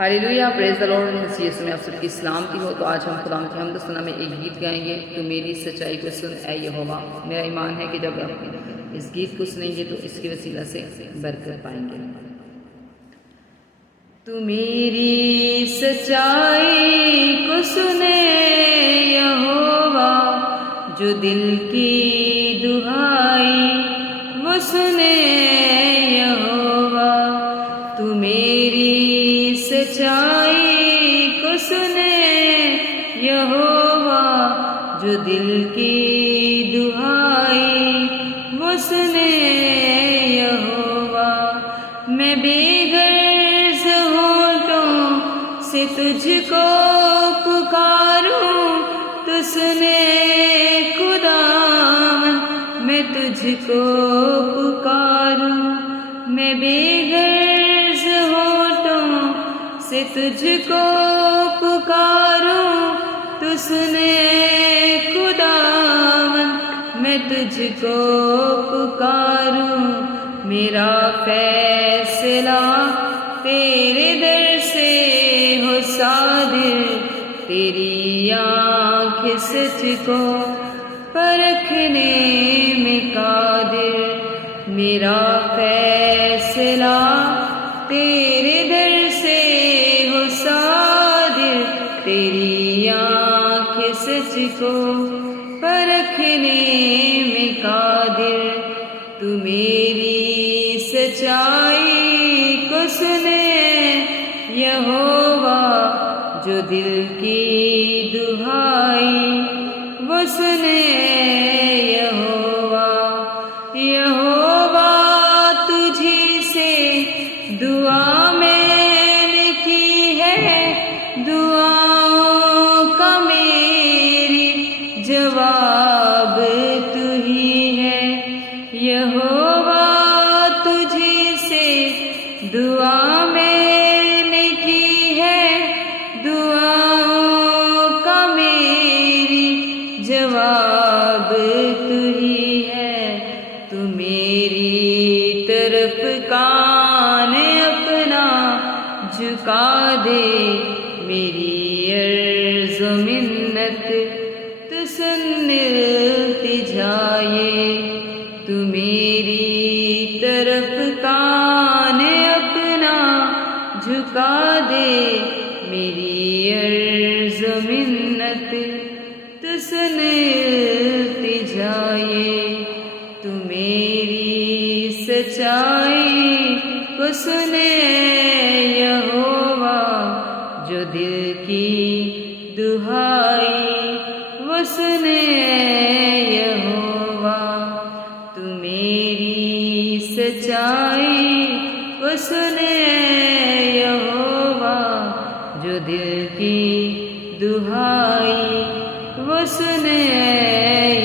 Hallelujah, praise the Lord. मसीह यीशु में आप सबकी सलामती हो। तो आज हम खुदा की हमद सना में एक गीत गाएंगे, तो मेरी सच्चाई को सुन ऐ यहोवा। मेरा ईमान है कि जब आप इस गीत को सुनेंगे तो इसके वसीला से बरकत पाएंगे। तू मेरी सच्चाई को सुने यहोवा, जो दिल की दुहाई वो सुने यहोवा। तू मेरी सच्चाई को सुने यहोवा, जो दिल की दुहाई वो सुने यहोवा। मैं बेगर्ज होठों से तुझको पुकारूं, तू सुने खुदावन, मैं तुझको पुकारूं। मैं बेगर्ज होठों से तुझको पुकारूं, तू सुने खुदावन, मैं तुझको पुकारूं। मेरा फैसला तेरे दर से हो सादिर, तेरी आँख सच को परखने में कादिर। मेरा फैसला तेरे दर से हो सादिर, तेरी आँख सच को परखने में कादिर। तू मेरी सच्चाई को सुने यहोवा, जो दिल की दुहाई वो सुने यहोवा। यहोवा तुझी से दुआ मैंने की है, दुआओं का मेरी जवाब तू ही है। यहोवा तुझी से दुआ मैंने की है, दुआओं का मेरी जवाब तू ही है। तू मेरी तरफ कान अपना झुका दे, मेरी अर्ज़ व मिन्नत तू सुन इल्तिजाए। तू मेरी तरफ कान अपना झुका दे, मेरी अर्ज़ व मिन्नत तू सुन इल्तिजाए। तू मेरी सच्चाई को सुने यहोवा, जो दिल की दुहाई वो सुने यहोवा। तू मेरी सच्चाई को सुने यहोवा, जो दिल की दुहाई वो सुने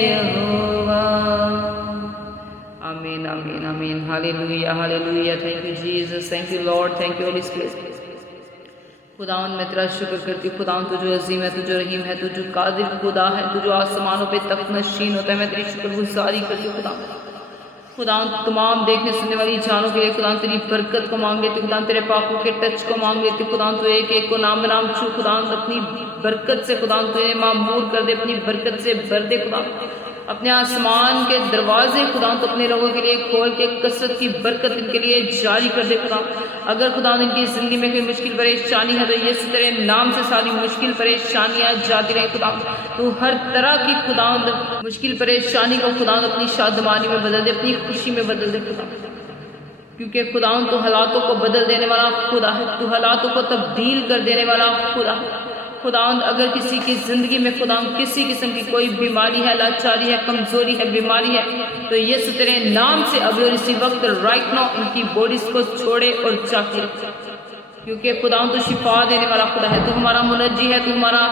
यहोवा। आमीन आमीन आमीन। Hallelujah hallelujah. Thank you Jesus, thank you Lord, thank you Holi spirit. खुदावन मैं तेरा शुक्र करती हूँ खुदावन, तू जो अजीम है, तू जो रहीम है, तू जो कादिर खुदा है, तू जो आसमानों पे तख्त नशीन होता है। मैं तेरी शुक्रगुजारी करती हूँ खुदावन तमाम देखने सुनने वाली जानों के लिए खुदावन तेरी बरकत को मांग लेती, खुदावन तेरे पापों के टच को मांग लेती। खुदावन तू एक एक को नाम बनाम छू, खुदावन अपनी बरकत से खुदावन तुझे मामूर कर दे, अपनी बरकत से भर दे। खुदावन अपने आसमान के दरवाजे खुदावन तो अपने लोगों के लिए खोल के कसरत की बरकत इनके लिए जारी कर दे। खुदावन अगर खुदावन इनकी जिंदगी में कोई मुश्किल परेशानी है, तो यीशु तेरे नाम से सारी मुश्किल परेशानियां जाती रहे। खुदावन तू हर तरह की खुदावन मुश्किल परेशानी को खुदावन अपनी शादमानी में बदल दे, अपनी खुशी में बदल दे। खुदावन क्योंकि खुदावन तो हालातों को बदल देने वाला खुदा है, तू हालातों को तब्दील कर देने वाला खुदा है। खुदावंद अगर किसी की जिंदगी में खुदावंद किसी किस्म की कोई बीमारी है, लाचारी है, कमजोरी है, बीमारी है, तो यीशु तेरे नाम से अभी और इसी वक्त राइट नाउ उनकी बॉडीज को छोड़े और चाके, क्योंकि खुदावंद तो शिफा देने वाला खुदा है। तू हमारा मुनज्जी है, तू हमारा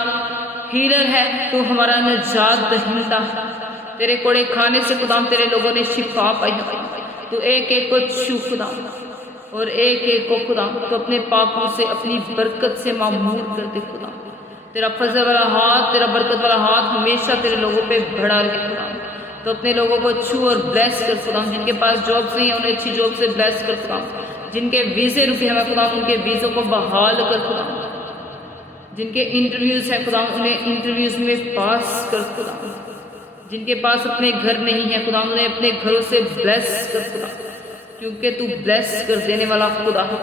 हीलर है, तू हमारा निजात दहिंदा है। तेरे कोड़े खाने से खुदावंद तेरे लोगों ने शिफा पाई है। तू एक एक को छू खुदावंद और एक एक को खुदावंद तो अपने पापों से अपनी बरकत से मामूर कर दे। खुदावंद तेरा फजल वाला हाथ, तेरा बरकत वाला हाथ हमेशा तेरे लोगों पे बढ़ा रहे खुदावंद। तो अपने लोगों को छू और ब्लेस कर खुदावंद। जिनके पास जॉब्स नहीं है उन्हें अच्छी जॉब से ब्लेस कर खुदावंद। جن کے ویزے رکے ہیں خدا ان کے ویزوں کو بحال کر خدا، جن کے انٹرویوز ہیں خدا انہیں انٹرویوز میں پاس کر خدا، جن کے پاس اپنے گھر نہیں ہے خدا انہیں اپنے گھروں سے بلیس کر خدا، کیونکہ تو بلیس کر دینے والا خدا ہے،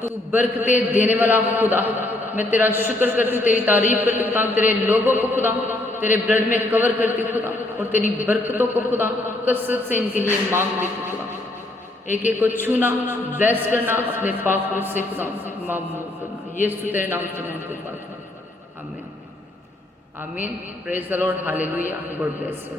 تو برکتیں دینے والا خدا ہے۔ میں تیرا شکر کرتی ہوں، تیری تعریف کرتی ہوں خدا، تیرے لوگوں کو خدا تیرے بلڈ میں کور کرتی ہوں خدا، اور تیری برکتوں کو خدا کثرت سے ان کے لیے مانگ لیتی ہوں خدا، ایک ایک کو چھونا، بلیس کرنا، اپنے پاک روح سے خدا معمول کرنا، یسوع تیرے نام سے مانگتے ہیں، آمین آمین۔ پریز دی لارڈ، ہاللیلویہ، گاڈ بلیس یو۔